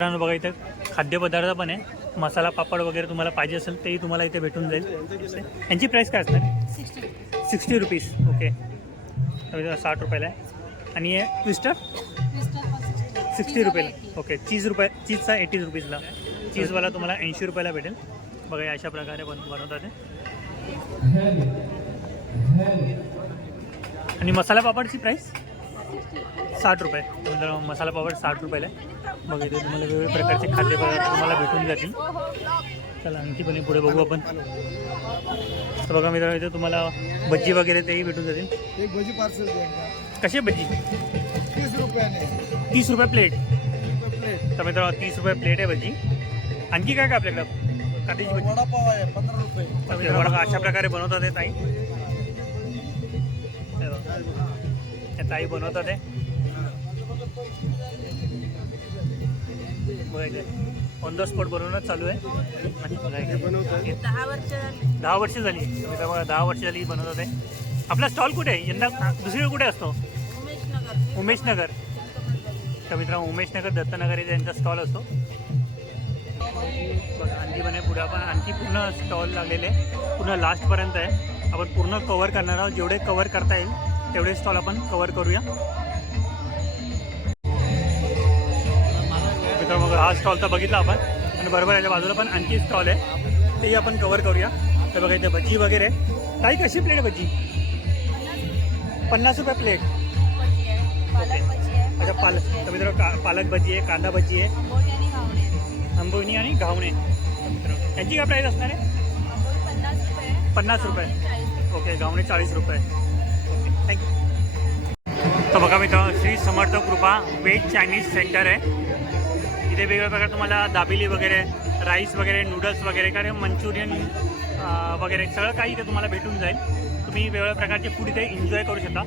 मित्रांनो बघा इथं खाद्यपदार्थ पण आहे. मसाला पापड वगैरे तुम्हाला पाहिजे असेल तेही तुम्हाला इथे भेटून जाईल. यांची प्राईस काय असणार? सिक्स्टी रुपीज ओके साठ रुपयाला आहे. आणि हे ट्विस्टर सिक्स्टी रुपयाला. ओके चीज रुपये चीजचा एटी रुपीजला चीजवाला तुम्हाला ऐंशी रुपयाला भेटेल. बघा अशा प्रकारे बन बनवतात ते आणि मसाला पापडची प्राईस साठ रुपये. तर मसाला पापड साठ रुपयाला आहे. बघा इथे तुम्हाला वेगवेगळ्या प्रकारचे खाद्यपदार्थ तुम्हाला भेटून जातील. चला आणखी पण पुढे बघू आपण. तर बघा मित्रांनो इथे तुम्हाला भज्जी वगैरे तेही भेटून जातील. एक भजी पार्सल द्या. कशी भज्जी तीस रुपयाने. तीस रुपये प्लेट तर मित्रांनो तीस रुपये प्लेट आहे भज्जी आणखी काय काय आपल्याकडं? कांद्याची भजी. वडापाव आहे पंधरा रुपये. अशा प्रकारे बनवतात ताई. ताई बनवतात हे बघा इथे ऑन द स्पॉट बनवणं चालू आहे. दहा वर्ष झाली. दहा वर्ष झाली. बनवतात आहे आपला स्टॉल कुठे आहे? यंदा दुसरीकडे कुठे असतो? उमेश नगर. उमेश नगर. तर मित्रांनो उमेश नगर दत्तनगर इथे यांचा स्टॉल असतो. बघा आणखी पण आहे पुढे. आपण आणखी पूर्ण स्टॉल लागलेले पूर्ण लास्टपर्यंत आहे. आपण पूर्ण कवर करणार आहोत. जेवढे कवर करता येईल तेवढे स्टॉल आपण कवर करूया. मित्रांनो बघा हा स्टॉल तर बघितला आपण. आणि बरोबर याच्या बाजूला पण आणखी स्टॉल आहे. तेही आपण कवर करूया. तर बघा इथे भजी वगैरे. ताई कशी प्लेट आहे भजी पन्नास रुपये प्लेट अच्छा पालक तर मित्रांनो का पालक भजी आहे कांदा भजी आहे. आंबोली आणि घावणे. आंबोनी आणि घावणे तर मित्रांनो यांची काय प्राईस असणार आहे? पन्नास रुपये. ओके घावणे चाळीस रुपये. तर बघा मित्र श्री समर्थ कृपा वेज चायनीज सेंटर आहे. इथे वेगवेगळ्या प्रकार तुम्हाला दाबेली वगैरे राईस वगैरे नूडल्स वगैरे कारण मंचुरियन वगैरे सगळं काही इथे तुम्हाला भेटून जाईल. तुम्ही वेगवेगळ्या प्रकारचे फूड इथे एन्जॉय करू शकता.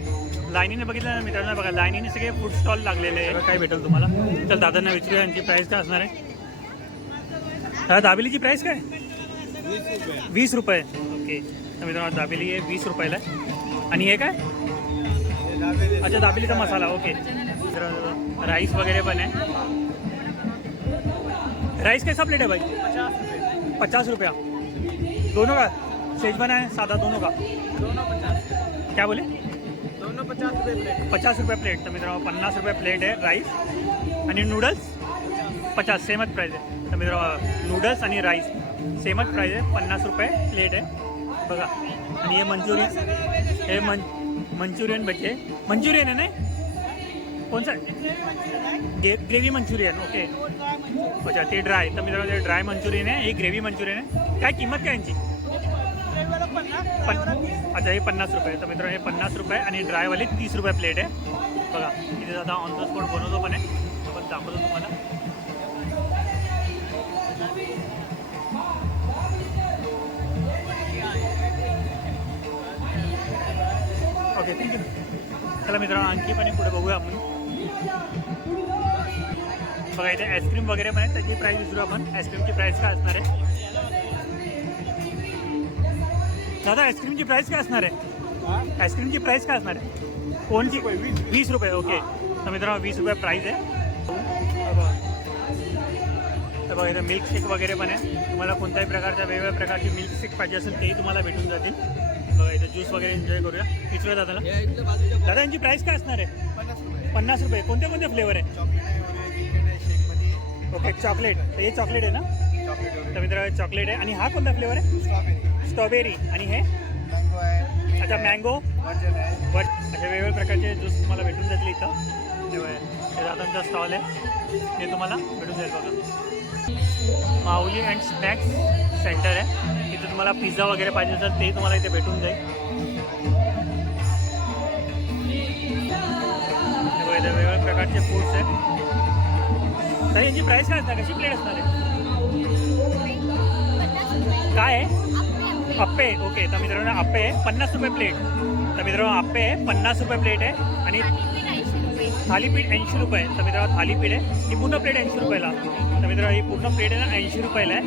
लाईनीने बघितलं ना मित्रांनो बघा लाईनीने सगळे फूड स्टॉल लागलेले आहे काय भेटेल तुम्हाला? तर दादांना विचारूया यांची प्राईस काय असणार आहे? दादा दाबेलीची प्राईस काय? वीस रुपये. ओके तर मित्रांनो दाबेली आहे वीस रुपयाला आणि हे काय? अच्छा दाबेलीचा मसाला? ओके. राईस वगैरे पण आहे. राईस कैसा प्लेट आहे भाई? पचास रुपया. दोनों का? सेजवान आहे साधा दोनों का? दोनों पचास क्या बोले? दोनों पचास रुपये प्लेट. पचास रुपये प्लेट तर मित्रांनो पन्नास रुपये प्लेट आहे राईस. आणि नूडल्स पचास. सेमच प्राईज आहे. तर मित्रांनो नूडल्स आणि राईस. सेमच प्राईज आहे. पन्नास रुपये प्लेट आहे. बघा. आणि हे मंचुरियन हे मंच मंचुरियन भजी मंचुरियन आहे नाही कोणचं? गे ग्रेव्ही मंचुरियन ओके अच्छा ते ड्राय तर मी ते ड्राय मंचुरियन आहे. हे ग्रेव्ही मंचुरियन आहे. काय किंमत काय यांची? पन अच्छा हे पन्नास रुपये. तर मित्रांनो हे पन्नास रुपये आणि ड्रायवाली तीस रुपये प्लेट आहे. बघा इथे आता ऑन द स्पॉट बनवतो पण आहे. आपण दाखवतो तुम्हाला. ओके थँक्यू चला मित्रांनो आणखी पण आहे, पुढे बघूया आपण. बघा इथे आईस्क्रीम वगैरे पण आहे त्याची प्राईस विचारू आपण. आईस्क्रीमची प्राईस काय असणार आहे? दादा आईस्क्रीमची प्राईस काय असणार आहे? आईस्क्रीमची प्राईस काय असणार आहे? कोणची? वीस रुपये ओके तर मित्रांनो वीस रुपये प्राईस आहे. तर बघा इथं मिल्कशेक वगैरे पण आहे. तुम्हाला कोणत्याही प्रकारच्या वेगवेगळ्या प्रकारची मिल्कशेक पाहिजे असेल तेही तुम्हाला भेटून जातील. बघा इथं ज्यूस वगैरे एन्जॉय करूया. विचारूया दादाला दादा यांची प्राईस काय असणार आहे? पन्नास रुपये. कोणते कोणते फ्लेवर आहे? ओके चॉकलेट हे चॉकलेट आहे ना? तर मित्र चॉकलेट आहे. आणि हा कोणता फ्लेवर आहे? स्ट्रॉबेरी आणि हे? अच्छा मँगो बट असे वेगवेगळ्या प्रकारचे ज्यूस तुम्हाला भेटून जातील इथं. हे हे दादांचा स्टॉल आहे. ते तुम्हाला भेटून जाईल बघा. माऊली अँड स्नॅक्स सेंटर आहे. इथे तुम्हाला पिझ्झा वगैरे पाहिजे असेल तेही तुम्हाला इथे भेटून जाईल. वेगवेगळ्या प्रकारचे फूड्स आहेत. तर यांची प्राईस काय असणार? कशी प्लेट असणार आहे? काय आहे? अप्पे. ओके तर मित्रांनो अप्पे आहे पन्नास रुपये प्लेट तर मित्रांनो अप्पे आहे पन्नास रुपये प्लेट आहे आणि थालीपीठ ऐंशी रुपये. तर मित्रांनो थालीपीठ आहे ही पूर्ण प्लेट ऐंशी रुपयाला. तर मित्रांनो ही पूर्ण प्लेट आहे ना ऐंशी रुपयाला आहे.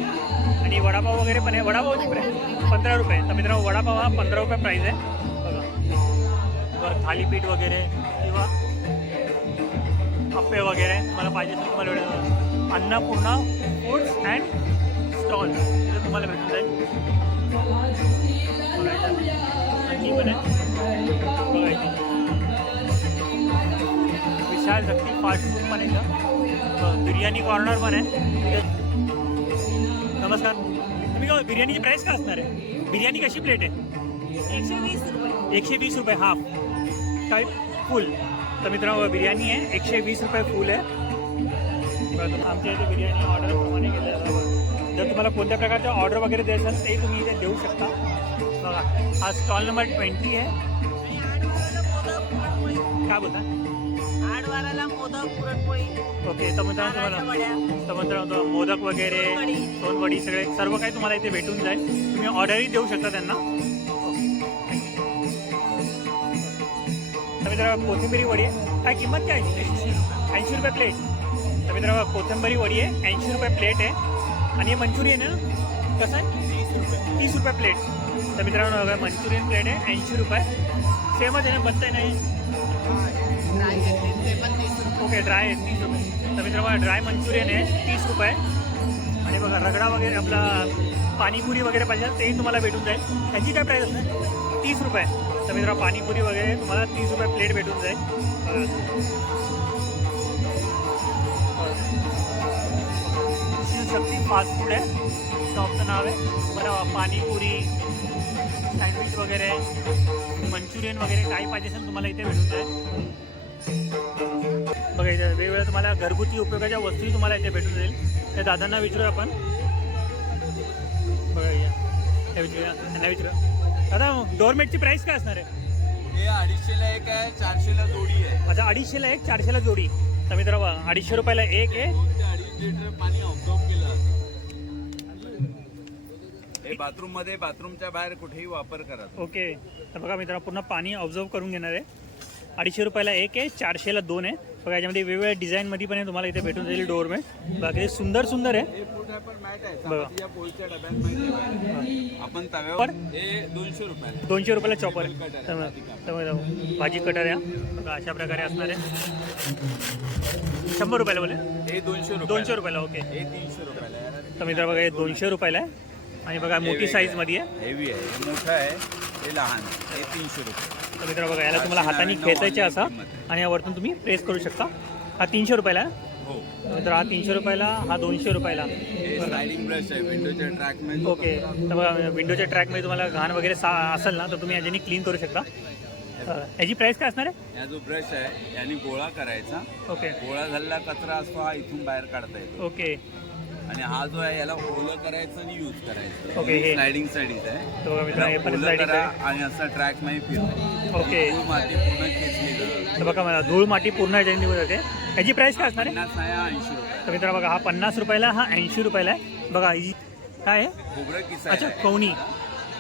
आणि वडापाव वगैरे पण आहे. वडापावची प्राईस पंधरा रुपये. तर मित्रांनो वडापाव हा पंधरा रुपये प्राईस आहे. बघा. बरं थालीपीठ वगैरे किंवा अप्पे वगैरे मला पाहिजे असेल तुम्हाला वेळ अन्नपूर्णा फूड्स अँड स्टॉल तिथे तुम्हाला भेटून जाईल. बघायचं. पण आहे. बघायची. विशाल शक्ती फास्ट फूड पण आहे का बिर्याणी कॉर्नर पण आहे. नमस्कार. तुम्ही काय बिर्याणीची प्राईस काय असणार आहे? बिर्याणी कशी प्लेट आहे? एकशे वीस रुपये एकशे वीस रुपये हाफ़ काय फुल तर मित्रांनो, बिर्याणी आहे. एकशे वीस रुपये फुल आहे. आमच्या इथे बिर्याणी ऑर्डरप्रमाणे केलं आहे. जर तुम्हाला कोणत्या ऑर्डर वगैरे द्यायचं असेल, ते तुम्ही इथे देऊ शकता. बघा, हा स्टॉल नंबर ट्वेंटी आहे. काय बोलता? मोदक पुरणपोळी ओके तर मित्रांनो तुम्हाला मोदक वगैरे सोनवडी. सगळे सर्व काही तुम्हाला इथे भेटून जाईल. तुम्ही ऑर्डरही देऊ शकता त्यांना. तर मित्रांनो कोथिंबिरी वडी आहे. काय किंमत काय ऐंशी रुपये प्लेट. तर मित्रांनो कोथिंबरी वडी आहे. ऐंशी रुपये प्लेट आहे. आणि हे मंचुरियन आहे ना? कसं आहे? तीस रुपये. तीस रुपये प्लेट. तर मित्रांनो मंचुरियन प्लेट आहे. ऐंशी रुपये. सेमच आहे ना बनतंय नाही? ओके ड्राय आहे तीस रुपये. तर मित्रांनो ड्राय मंचुरियन आहे तीस रुपये. आणि बघा रगडा वगैरे आपला पाणीपुरी वगैरे पाहिजे तेही तुम्हाला भेटून जाईल. त्याची काय प्राईस असणार? तीस रुपये. तर मित्रांनो पाणीपुरी वगैरे तुम्हाला तीस रुपये प्लेट भेटून जाईल. बघा. शिवशक्ती फास्ट फूड आहे. शॉपचं नाव आहे. बरं पाणीपुरी. सँडविच वगैरे मंचुरियन वगैरे काही पाहिजे असेल तुम्हाला इथे भेटून जाईल. बघा इथे वेगवेगळ्या तुम्हाला घरगुती उपयोगाच्या वस्तूही तुम्हाला इथे भेटून जाईल. त्या दादांना विचारू आपण. बघा या. हे विचारूया. त्यांना विचारूया. दादा डोरमेटची प्राईस काय असणार आहे? हे अडीचशेला एक आहे चारशेला जोडी आहे. अच्छा अडीचशेला एक चारशेला जोडी. तर मित्र अडीचशे रुपयाला एक आहे. पाणी ऑब्झॉर्व केलं. हे बाथरूममध्ये बाथरूमच्या बाहेर कुठेही वापर करा तुम्ही. ओके. तर बघा मित्रांनो पूर्ण पाणी ऑब्झर्व करून घेणार आहे. अडीचशे रुपयाला एक आहे चारशेला दोन आहे. बघा याच्यामध्ये वेगवेगळ्या डिझाईनमध्ये पण आहे तुम्हाला इथे भेटून जाईल डोरमेट बघा किती सुंदर सुंदर आहे. हे फूड रॅपर मॅट आहे. बघा. चपातीच्या पोळीच्या डब्यात माहिती आहे. आपण तव्यावर हे दोनशे रुपयाला. दोनशे रुपयाला चॉपर आहे. त्यामुळे- त्यामुळे भाजी कटर आहे बघा अशा प्रकारे असणार आहे. शंभर रुपयाला बोले हे दोनशे रुपये दोनशे रुपयाला ओके. हे तीनशे रुपयाला आहे. तर मित्र बघा हे दोनशे रुपयाला आहे. आणि बघा मोठी साईजमध्ये आहे. हेवी आहे. हे मोठं आहे. हे लहान आहे. हे तीनशे रुपये. तर मित्र बघा याला तुम्हाला हाताने खेचायचे असा. आणि यावरतून तुम्ही प्रेस करू शकता. हा तीनशे रुपयाला आहे. हो. तर हा तीनशे रुपयाला हा दोनशे रुपयाला. हे स्लायडिंग ब्रश आहे. विंडोच्या ट्रॅकमध्ये ओके तर बघा विंडोच्या ट्रॅकमध्ये तुम्हाला घाण वगैरे सा असेल ना तर तुम्ही याच्याने क्लीन करू शकता. याची प्राईस काय असणार आहे? हा जो ब्रश आहे याने गोळा करायचा. ओके गोळा झालेला कचरा असतो हा इथून बाहेर काढता येतो. ओके आणि हा जो आहे याला ओलं करायचं आणि यूज करायचं. ओके, हे. स्लायडिंग साडीज आहे. मित्रांनो हे याला पण ओलं sliding करा आहे. आणि असं ट्रॅकमध्ये फिरतो. ओके धूळ माती पूर्ण खेचली जाते. तर बघा मला धूळ माती पूर्ण याच्याने निघून जाते याची प्राईस काय असणार आहे? पन्नास नाही हा ऐंशी रुपये. तर मित्र बघा हा पन्नास रुपयाला हा ऐंशी रुपयाला आहे. बघा ही काय आहे? खोबरं किसा अच्छा आहे कवणी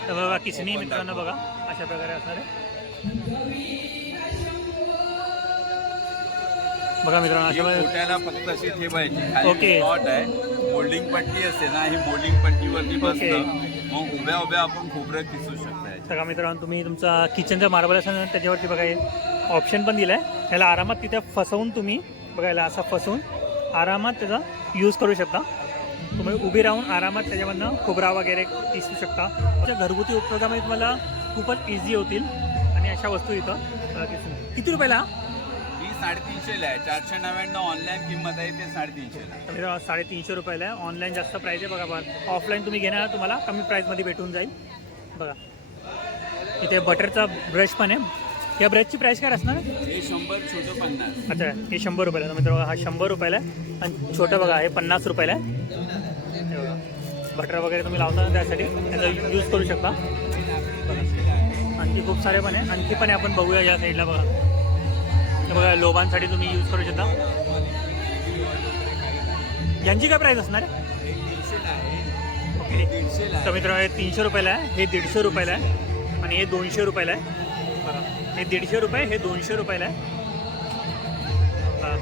तर बघा किसणी मित्रांनो बघा अशा प्रकारे असणार आहे. बघा मित्रांनो ही अशा प्रकारे पोट्याला फक्त अशी ठेवायची. खाली ओके. आहे. मोल्डिंग पट्टी असते ना ही मोल्डिंग पट्टीवरती. बसतं मग उभ्या उभ्या आपण खोबरं किसू शकता याच्यात. सगळा मित्रांनो तुम्ही तुमचा किचनचा मार्बल असेल ना त्याच्यावरती बघा ऑप्शन पण दिलं आहे त्याला आरामात तिथे फसवून तुम्ही बघायला असा फसवून आरामात त्याचा यूज करू शकता. तुम्ही उभी राहून आरामात त्याच्यामधनं खोबरा वगैरे किसू शकता. तुमच्या घरगुती उपयोगामध्ये तुम्हाला खूपच इझी होतील. आणि अशा वस्तू इथं किती रुपयाला? साडेतीनशेला आहे. चारशे नव्याण्णव ऑनलाईन किंमत आहे ते साडेतीनशेला. आहे. तर मित्रांनो, साडेतीनशे रुपयाला आहे. ऑनलाईन जास्त प्राईस आहे बघा बघा ऑफलाईन तुम्ही घेणार तुम्हाला कमी प्राईसमध्ये भेटून जाईल. बघा. इथे बटरचा ब्रश पण आहे. या ब्रशची प्राईस काय असणार? हे शंभर छोटं पन्नास. अच्छा हे शंभर रुपयाला. आहे. मित्रांनो हा शंभर रुपयाला आहे. आणि छोटं बघा हे पन्नास रुपयाला आहे. हे बघा. बटर वगैरे तुम्ही लावता ना त्यासाठी त्याचा यूज करू शकता. बघा. आणखी खूप सारे पण आहे. आणखी पण आहे आपण बघूया या साईडला बघा. बघा लोबांसाठी तुम्ही यूज करू शकता. यांची काय प्राईस असणार ओके तर मित्रांनो हे तीनशे रुपयाला आहे हे दीडशे रुपयाला आहे आणि हे दोनशे रुपयाला आहे. बघा हे दीडशे रुपये हे दोनशे रुपयाला आहे.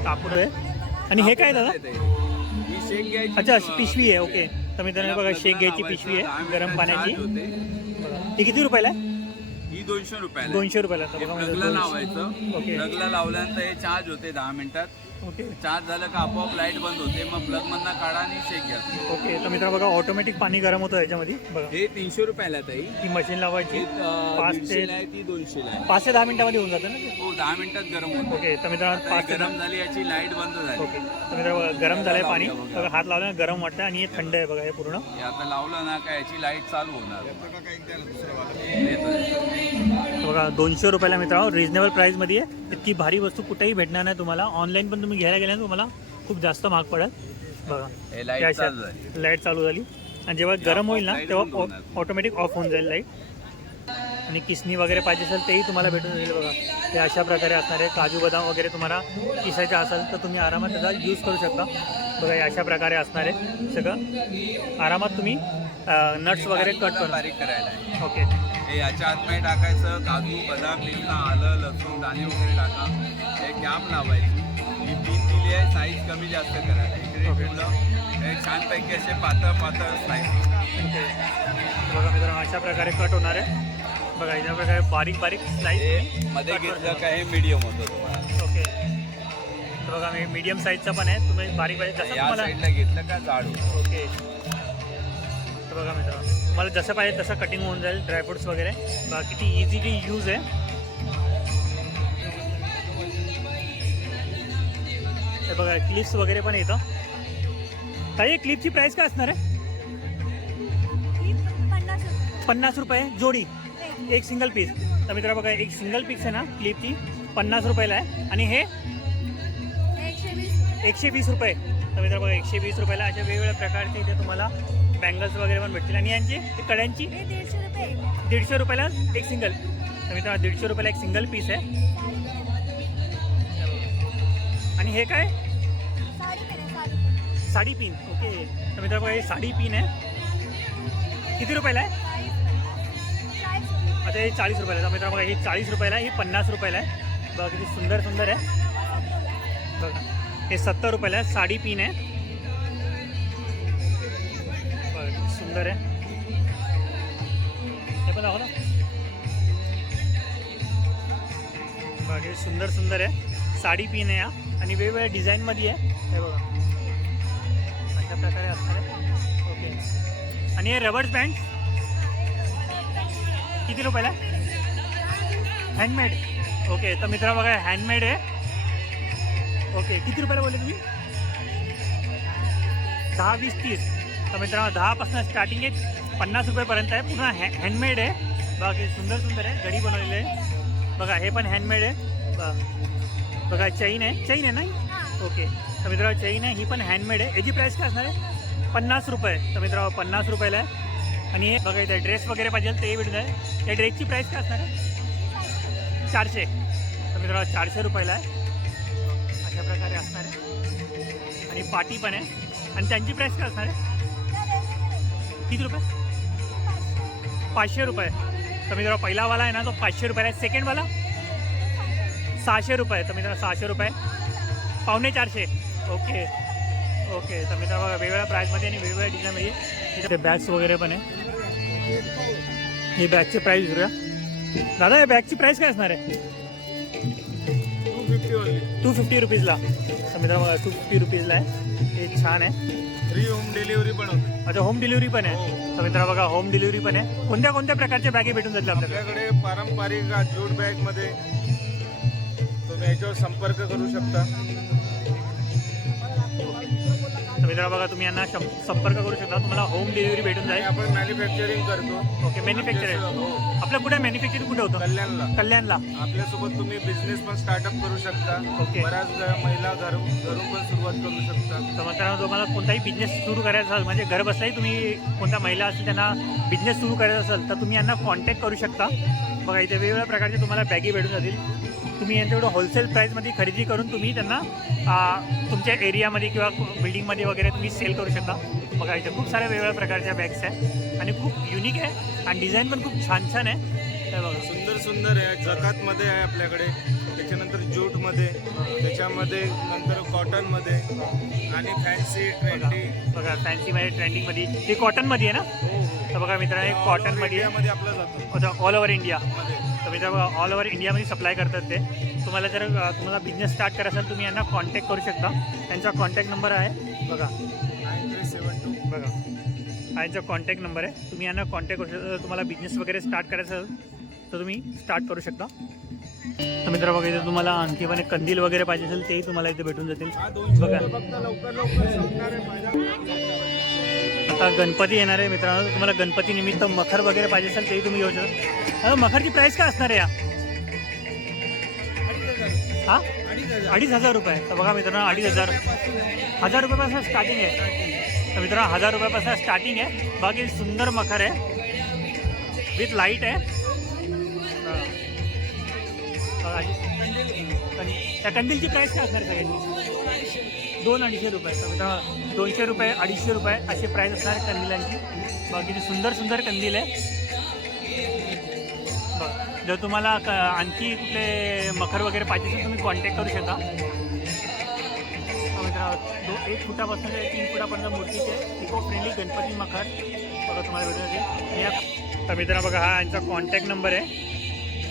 कापूर आहे. आणि हे काय दादा? अच्छा अशी पिशवी आहे. ओके तर मित्रांनो बघा शेक घ्यायची पिशवी आहे गरम पाण्याची. बघा. ही किती रुपयाला आहे? ही दोनशे रुपयाला आहे. दोनशे रुपयाला तर बघा प्लगला म्हणजे लावायचं ओके. प्लगला लावल्यानंतर हे चार्ज होते दहा मिनिटात ओके चार्ज झालं का आपोआप लाइट बंद होते मग प्लग मधनं काढा आणि शेक घ्या. ओके तर मित्र बघा ऑटोमॅटिक पाणी गरम होतं याच्यामध्ये. बघा. हे तीनशे रुपयाला आहे ताई. ती मशीन लावायची. हे पाच ते- दीडशेला आहे ती दोनशेला आहे. पाच ते दहा मिनिटामध्ये होऊन जातं ना ते? हो दहा मिनिटात गरम होतं ओके तर मित्रांनो पाच ते दहा गरम झाली याची लाइट बंद झाली. ओके तर मित्रांनो गरम झालंय पाणी. लावलं बघा. हात लावल्याने गरम वाटतं आणि हे थंड आहे बघा हे पूर्ण. हे आता लावलं ना का याची लाइट चालू होणार. तर बघा दोनशे रुपयाला मित्रांनो रिजनेबल प्राईसमध्ये आहे. इतकी भारी वस्तू कुठेही भेटणार नाही तुम्हाला. ऑनलाईन पण तुम्ही घ्यायला गेल्याने तुम्हाला खूप जास्त महाग पडेल. बघा हे लाइट चालू झाली. लाइट चालू झाली. आणि जेव्हा गरम होईल ना तेव्हा होणार. ऑटोमॅटिक ऑफ होऊन जाईल लाइट आणि किसनी वगैरे पाहिजे असेल तेही तुम्हाला भेटून जाईल बघा. ते अशा प्रकारे असणार आहे काजू बदाम वगैरे तुम्हाला किसायचं असेल तर तुम्ही आरामात त्याचा यूज करू शकता. बघा हे अशा प्रकारे असणार आहे सगळं. आरामात तुम्ही नट्स वगैरे कट बारीक करू. बारीक करायला आहे. ओके. हे याच्या आतमध्ये टाकायचं काजू बदाम पिस्ता आलं लसूण दाणे वगैरे टाका. हे कॅप लावायची. ही पिन दिली आहे साईज कमी जास्त करायला इकडे. ठेवलं छानपैकी असे पातळ पातळ स्लाईस ओके बघा मित्रांनो अशा प्रकारे कट होणार आहे. बघा अशा प्रकारे बारीक बारीक स्लाईसमध्ये घेतलं का हे मीडियम होतं तुम्हाला? ओके तर बघा मी मीडियम साईजचा पण आहे. तुम्ही बारीक बारीक जसं तुम्हाला घेतलं का जाड? ओके तर बघा मित्रांनो तुम्हाला जसं पाहिजे तसं कटिंग होऊन जाईल ड्रायफ्रुट्स वगैरे. बघा किती इझिली यूज आहे. हे बघा क्लिप्स वगैरे पण येतं. ताई क्लिपची प्राइस काय असणार आहे? पन्नास रुपये जोडी एक सिंगल पीस तर मित्र बघा एक सिंगल पीस आहे ना क्लिपची पन्नास रुपयाला आहे. आणि हे एकशे वीस रुपये. तर मित्र बघा एकशे वीस रुपयाला अशा वेगवेगळ्या प्रकारचे इथे तुम्हाला बँगल्स वगैरे पण भेटतील. आणि यांची कड्यांची दीडशे रुपयाला एक सिंगल तर मित्र दीडशे रुपयाला एक सिंगल पीस आहे. आणि हे काय? साडी पिन ओके तर मित्र बघा हे साडी पिन आहे. किती रुपयाला आहे? आता हे चाळीस रुपयाला आहे. तर मित्र बघा ही चाळीस रुपयाला आहे ही पन्नास रुपयाला आहे. बघा किती सुंदर सुंदर आहे. बघा हे सत्तर रुपयाला आहे. साडी पिन आहे. सुंदर आहे. हे पण दाखव ना. बघा सुंदर सुंदर आहे. साडी पिन आहे या आणि वेगवेगळ्या डिझाईनमध्ये आहे. हे बघा. अशा प्रकारे असणार आहे ओके. आणि हे रबर्स बँड? किती रुपयाला? हँडमेड ओके तर मित्रा बघा हँडमेड आहे. ओके किती रुपयाला बोलले तुम्ही? दहा वीस तीस. तर मित्रांनो दहापासून स्टार्टिंग आहे. पन्नास रुपयेपर्यंत आहे. पुन्हा हॅ हँडमेड आहे. बघा किती सुंदर सुंदर आहे. घडी बनवलेले आहे. बघा हे पण हँडमेड आहे. बघा. बघा चैन आहे. चैन आहे ना? ओके. तर मित्रांनो चेन आहे ही पण हँडमेड आहे. याची प्राईस काय असणार आहे? पन्नास रुपये. तर मित्रांनो पन्नास रुपयाला आहे. आणि हे बघा इथे ड्रेस वगैरे पाहिजे तेही भेटून आहे या ड्रेसची प्राईस काय असणार आहे? चारशे. तर मित्रांनो चारशे रुपयाला आहे. अशा प्रकारे असणार आहे. आणि पाटी पण आहे. आणि त्यांची प्राईस काय असणार आहे? किती रुपये? पाचशे रुपये. तर मित्रांनो पहिलावाला आहे ना तो पाचशे रुपयाला आहे. सेकंडवाला सहाशे रुपये. तर मित्रांनो सहाशे रुपये. पावणे चारशे. ओके. ओके तर मित्रांनो बघा वेगवेगळ्या प्राईसमध्ये आणि वेगवेगळ्या डिझाईनमध्ये इथे बॅग्स वगैरे पण आहे. ही बॅगची प्राईस घेऊया दादा या बॅगची प्राईस काय असणार आहे? टू फिफ्टी टू फिफ्टी रुपीजला तर मित्रांनो बघा टू फिफ्टी रुपीजला आहे. हे छान आहे. फ्री होम डिलिव्हरी पण होते. अच्छा होम डिलिव्हरी पण आहे. तर मित्रांनो बघा होम डिलिव्हरी पण आहे. कोणत्या कोणत्या प्रकारच्या बॅगे भेटून जातील आपल्याकडे? आपल्याकडे पारंपरिक जूट बॅगमध्ये तुम्ही याच्यावर संपर्क करू शकता. तर मित्रांनो बघा तुम्ही यांना संपर्क करू शकता. तुम्हाला होम डिलिव्हरी भेटून जाईल. आपण मॅन्युफॅक्चरिंग करतो. ओके मॅन्युफॅक्चर हो. आपलं कुठे मॅन्युफॅक्चरिंग कुठे होतं? कल्याणला. कल्याणला. आपल्यासोबत तुम्ही बिझनेस पण स्टार्टअप करू शकता. ओके. बऱ्याच महिला घर घरून पण सुरुवात करू शकता. तर मित्रांनो तुम्हाला कोणताही बिझनेस सुरू करायचा असेल म्हणजे घर बसलाही तुम्ही कोणत्या महिला असेल त्यांना बिझनेस सुरू करायचा असेल तर तुम्ही यांना कॉन्टॅक्ट करू शकता. बघा इथे वेगवेगळ्या प्रकारचे तुम्हाला बॅगी भेटून जातील. तुम्ही यांच्याकडे होलसेल प्राईसमध्ये खरेदी करून तुम्ही त्यांना तुमच्या एरियामध्ये किंवा बिल्डिंगमध्ये वगैरे तुम्ही सेल करू शकता. बघा इथे खूप साऱ्या वेगवेगळ्या प्रकारच्या बॅग्स आहे आणि खूप युनिक आहे आणि डिझाईन पण खूप छान छान आहे. हे बघा. सुंदर सुंदर आहे. जकात मध्ये आहे आपल्याकडे. त्याच्यानंतर ज्यूटमध्ये त्याच्यामध्ये नंतर कॉटनमध्ये आणि फॅन्सी बघा ट्रेंडी बघा फॅन्सीमध्ये ट्रेंडिंगमध्ये हे कॉटनमध्ये आहे ना? तर बघा मित्रांनो हे कॉटनमध्ये आपला जातो. ऑल ओव्हर इंडिया मध्ये जर ऑल ओव्हर इंडियामध्ये सप्लाय करतात ते तुम्हाला जर तुम्हाला बिझनेस स्टार्ट करायचा असेल तुम्ही यांना कॉन्टॅक्ट करू शकता. त्यांचा कॉन्टॅक्ट नंबर आहे बघा. नाईन थ्री सेवन टू बघा. हा यांचा कॉन्टॅक्ट नंबर आहे. तुम्ही यांना कॉन्टॅक्ट करू शकता. जर तुम्हाला बिझनेस वगैरे स्टार्ट करायचं असेल तर तुम्ही स्टार्ट करू शकता. तर मित्र बघा इथे तुम्हाला आणखी पण एक कंदील वगैरे पाहिजे असेल तेही तुम्हाला इथे भेटून जातील. बघा. आता गणपती येणार आहे मित्रांनो. तुम्हाला गणपती निमित्त मखर वगैरे पाहिजे असेल तेही तुम्ही घेऊ शकता. मखरची प्राईस काय असणार आहे या? हा? अडीच हजार रुपये. तर बघा मित्रांनो अडीच हजार. हजार रुपयापासून स्टार्टिंग आहे. तर मित्रांनो हजार रुपयापासून स्टार्टिंग आहे. बाकी सुंदर मखर आहे. विथ लाइट आहे. त्या कंदीलची प्राईस काय असणार सगळ्यांची दोन अडीचशे रुपये. तर दोनशे रुपये अडीचशे रुपये अशी प्राईस असणार आहे कंदिलांची. बाकी सुंदर सुंदर कंदील आहे. बघ जर तुम्हाला क आणखी कुठले मखर वगैरे पाहिजे असेल तुम्ही कॉन्टॅक्ट करू शकता. दो एक फुटापासून ते तीन फुटापर्यंत मूर्तीचे इको फ्रेंडली गणपती मखर बघा तुम्हाला भेटून जातील. या तर मित्रांनो बघा हा यांचा कॉन्टॅक्ट नंबर आहे.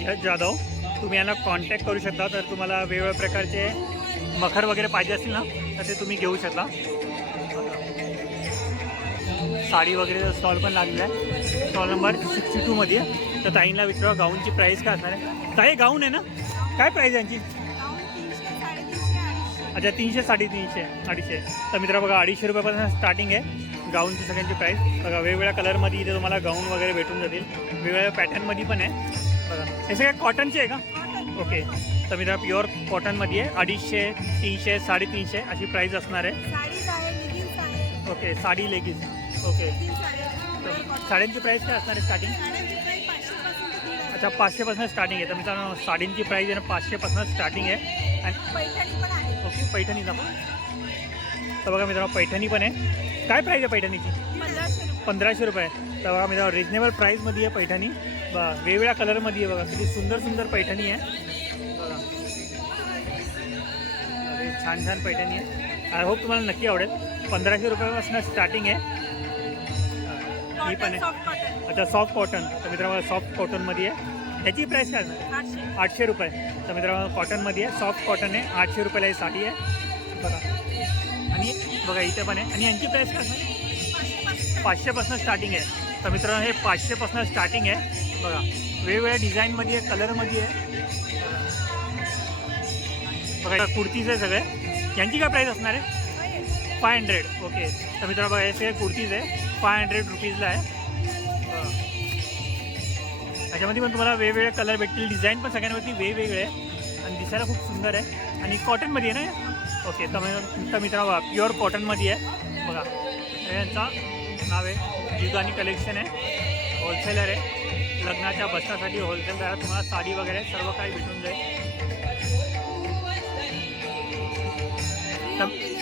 यश जाधव. तुम्ही यांना कॉन्टॅक्ट करू शकता. तर तुम्हाला वेगवेगळ्या प्रकारचे मखर वगैरे पाहिजे असतील ना तर ते तुम्ही घेऊ शकता. साडी वगैरे स्टॉल पण लागलेला आहे. स्टॉल नंबर सिक्स्टी टूमध्ये आहे. तर ताईंना विचारा गाऊनची प्राईस काय असणार आहे? ताई गाऊन आहे ना? काय प्राईस यांची? अच्छा तीनशे साडेतीनशे अडीचशे. तर मित्रा बघा अडीचशे रुपयापासून स्टार्टिंग आहे गाऊनची सगळ्यांची प्राईस बघा वेगवेगळ्या कलरमध्ये इथे तुम्हाला गाऊन वगैरे भेटून जातील. वेगवेगळ्या पॅटर्नमध्ये पण आहे. बघा. हे सगळे कॉटनचे आहे का? ओके तर मित्रा प्युअर कॉटनमध्ये आहे. अडीचशे तीनशे साडेतीनशे अशी प्राईस असणार आहे. ओके साडी लेगीज ओके साड्यांची प्राईस काय असणार आहे स्टार्टिंग अच्छा पाचशेपासून स्टार्टिंग आहे. तर मित्रांनो साडींची प्राईस आहे ना पाचशेपासून स्टार्टिंग आहे. आणि ओके पैठणी दाखवा. तर बघा मित्रांनो पैठणी पण आहे. काय प्राईस आहे पैठणीची? पंधराशे रुपये. तर बघा मित्रांनो रिजनेबल प्राईसमध्ये आहे पैठणी. बघा वेगवेगळ्या कलरमध्ये आहे बघा किती सुंदर सुंदर पैठणी आहे. बघा. छान छान पैठणी आहे. आय होप तुम्हाला नक्की आवडेल. पंधराशे रुपयापासून स्टार्टिंग आहे. ही पण आहे. अच्छा सॉफ्ट कॉटन तर मित्रांनो सॉफ्ट कॉटनमध्ये आहे. ह्याची प्राईस काय असणार? आठशे. रुपये. तर मित्रांनो कॉटनमध्ये आहे. सॉफ्ट कॉटन आहे. आठशे रुपयाला ही साडी आहे. बघा. आणि बघा इथे पण आहे. आणि यांची प्राईस काय पाचशेपासून स्टार्टिंग आहे. तर मित्रांनो हे पाचशेपासून स्टार्टिंग आहे. बघा वेगवेगळ्या डिझाईनमध्ये आहे कलरमध्ये आहे. बघा कुर्तीज आहे सगळे. यांची काय प्राईस असणार आहे? फाय हंड्रेड ओके तर मित्रांनो बघा हे सगळे कुर्तीज आहे. फाय हंड्रेड रुपीजला आहे. त्याच्यामध्ये पण तुम्हाला वेगवेगळे कलर भेटतील. डिझाईन पण सगळ्यांवरती वेगवेगळे आहे. आणि दिसायला खूप सुंदर आहे. आणि कॉटनमध्ये आहे ना? ओके तर मग- मित्रांनो बघा प्युअर कॉटनमध्ये आहे. बघा. यांचा नाव आहे जिगानी कलेक्शन आहे. होलसेलर आहे. लग्नाच्या बसण्यासाठी होलसेल करा तुम्हाला साडी वगैरे सर्व काही भेटून जाईल. तर-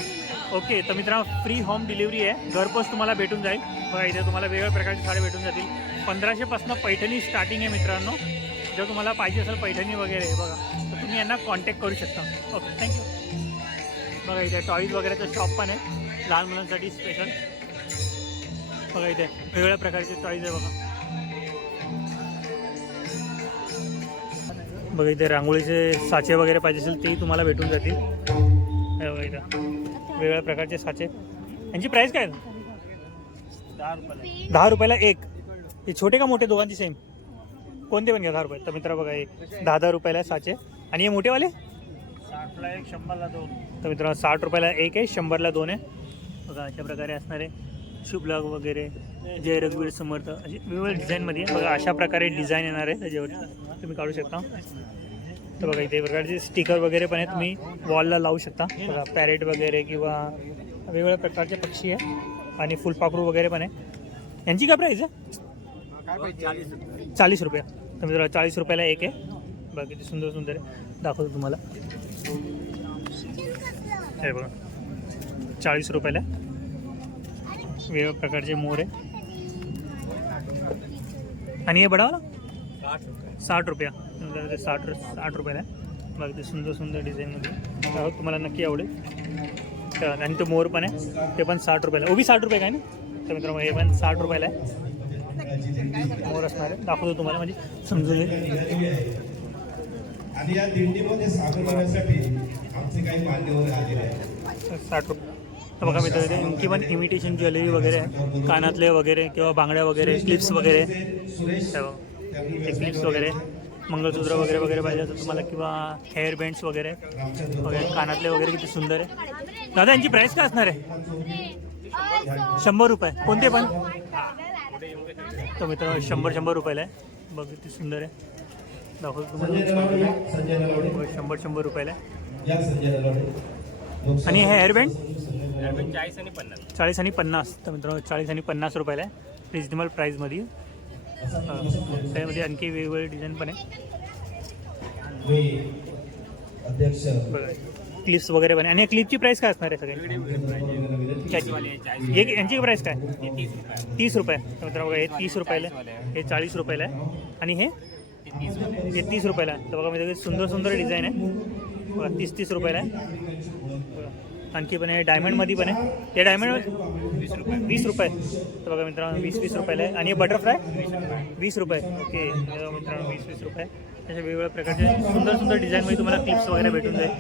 ओके तर मित्रांनो फ्री होम डिलिव्हरी आहे. घरपोच तुम्हाला भेटून जाईल. बघा इथे तुम्हाला वेगवेगळ्या प्रकारची साडी भेटून जातील. पंधराशेपासून पैठणी स्टार्टिंग आहे मित्रांनो. जर तुम्हाला पाहिजे असेल पैठणी वगैरे बघा. तर तुम्ही यांना कॉन्टॅक्ट करू शकता. ओके थँक्यू बघा इथे टॉईज वगैरेचं शॉप पण आहे. लहान मुलांसाठी स्पेशल बघा इथे वेगवेगळ्या प्रकारचे टॉईज आहे बघा. बघा इथे रांगोळीचे साचे वगैरे पाहिजे असेल तेही तुम्हाला भेटून जातील. हे बघा इथं वेगवेगळ्या प्रकारचे साचे. यांची प्राईस काय? आहे? दहा रुपयाला. दहा रुपयाला एक. हे छोटे का मोठे? दोघांची सेम कोणते पण घ्या दहा रुपये तर मित्र बघा हे दहा दहा रुपयाला साचे. आणि हे मोठेवाले? साठला एक शंभरला दोन. तर मित्रांनो साठ रुपयाला एक आहे शंभरला दोन आहे. बघा अशा प्रकारे असणारे. शुभलाग वगैरे जय रघुवीर समर्थ असे वेगवेगळ्या डिझाईनमध्ये बघा अशा प्रकारे डिझाईन येणार आहे त्याच्यावर तुम्ही काढू शकता. तर बघा इथे प्रकारचे स्टिकर वगैरे पण आहे तुम्ही वॉलला लावू शकता. बघा पॅरेट वगैरे किंवा वेगवेगळ्या प्रकारचे पक्षी आहे. आणि फुलपाखरू वगैरे पण आहे. यांची काय प्राईज आहे? चाळीस रुपये. तुम्ही जरा चाळीस रुपयाला एक आहे. बघा किती सुंदर सुंदर आहे. दाखवतो तुम्हाला. हे बघा चाळीस रुपयाला. वेगवेगळ्या प्रकारचे मोर आहे. आणि हे बडावा साठ रुपये. साठ ते साठ साठ रुपयाला आहे. बघा ते सुंदर सुंदर डिझाईनमध्ये तर तुम्हाला नक्की आवडेल. तर आणि तो मोर पण आहे. ते पण साठ रुपयाला उभी साठ रुपये काय ना? तर मित्रांनो हे पण साठ रुपयाला आहे. समोर असणार आहे. दाखवतो तुम्हाला. म्हणजे समजून येईल आणि या दिंडीमध्ये सामील होण्यासाठी आमचे काही मान्यवर आलेले आहेत. साठ रुपये. तर बघा मित्र इथे पण इमिटेशन ज्वेलरी वगैरे आहे कानातले वगैरे किंवा बांगड्या वगैरे क्लिप्स वगैरे. सुरेश हे क्लिप्स वगैरे मंगळसूत्र वगैरे वगैरे पाहिजे तर तुम्हाला किंवा हेअर बँड्स वगैरे. वगैरे कानातले वगैरे किती सुंदर आहे. दादा यांची प्राईस काय असणार आहे? शंभर रुपये. कोणते पण? तर मित्र शंभर शंभर रुपयाला आहे. बघ किती सुंदर आहे. दाखवतो तुम्हाला. शंभर शंभर रुपयाला आहे. या संजय नलावडे आणि हे हेअर बँड चाळीस आणि पन्नास. तर मित्रांनो चाळीस आणि पन्नास रुपयाला आहे. रिजनेबल प्राईजमध्ये अं, त्यामध्ये आणखी वेगवेगळे डिझाईन पण आहे क्लिप्स वगैरे पण आहे. आणि या क्लिपची प्राईस काय असणार आहे त्याची एक यांची प्राईस काय? तीस रुपये. तर मित्रांनो बघा हे तीस रुपयाला आहे. हे चाळीस रुपयाला आहे. आणि हे? हे तीस रुपयाला तर बघा म्हणजे सुंदर सुंदर डिझाईन आहे. बघा तीस तीस रुपयाला आहे. आणखी पण आहे डायमंडमध्ये पण आहे. हे डायमंड वीस रुपये. वीस रुपये. तर बघा मित्रांनो वीस वीस रुपयाला आहे. आणि हे बटरफ्लाय वीस रुपये. ओके बघा मित्रांनो वीस वीस रुपये. अशा वेगवेगळ्या प्रकारचे सुंदर सुंदर डिझाईनमध्ये तुम्हाला क्लिप्स वगैरे भेटून जाईल.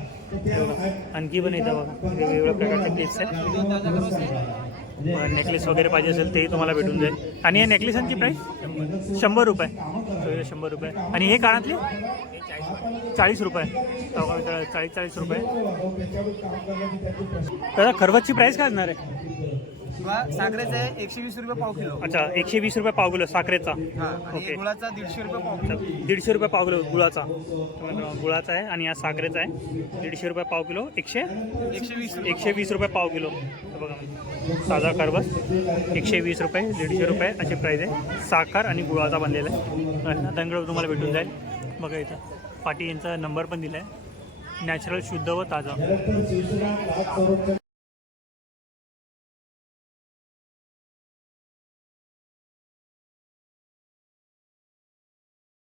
आणखी पण येतं बघा. वेगवेगळ्या प्रकारचे क्लिप्स आहेत. नेकलेस वगैरे पाहिजे असेल तेही तुम्हाला भेटून जाईल. आणि या नेकलेसांची प्राईस शंभर रुपये. शंभर रुपये. आणि हे कानातले? चाळीस रुपये. चाळीस चाळीस रुपये. दादा खरवतची प्राईस काय असणार आहे? साखरेचं आहे एकशे वीस रुपये पाव किलो. अच्छा एकशे वीस रुपये पाव किलो साखरेचा. हा आणि ओके. गुळाचा दीडशे रुपये पाव अच्छा, दीडशे रुपये पाव किलो गुळाचा. गुळाचा आहे आणि हा साखरेचा आहे. दीडशे रुपये पाव किलो एकशे एकशे वीस रुपये एकशे वीस रुपये पाव किलो. बघा साधा खरबस एकशे वीस रुपये दीडशे रुपये अशी प्राईज आहे. साखर आणि गुळाचा बनलेला आहे. दादांकडे तुम्हाला भेटून जाईल. बघा इथं पाटी यांचा नंबर पण दिला आहे नॅचरल शुद्ध व ताजा.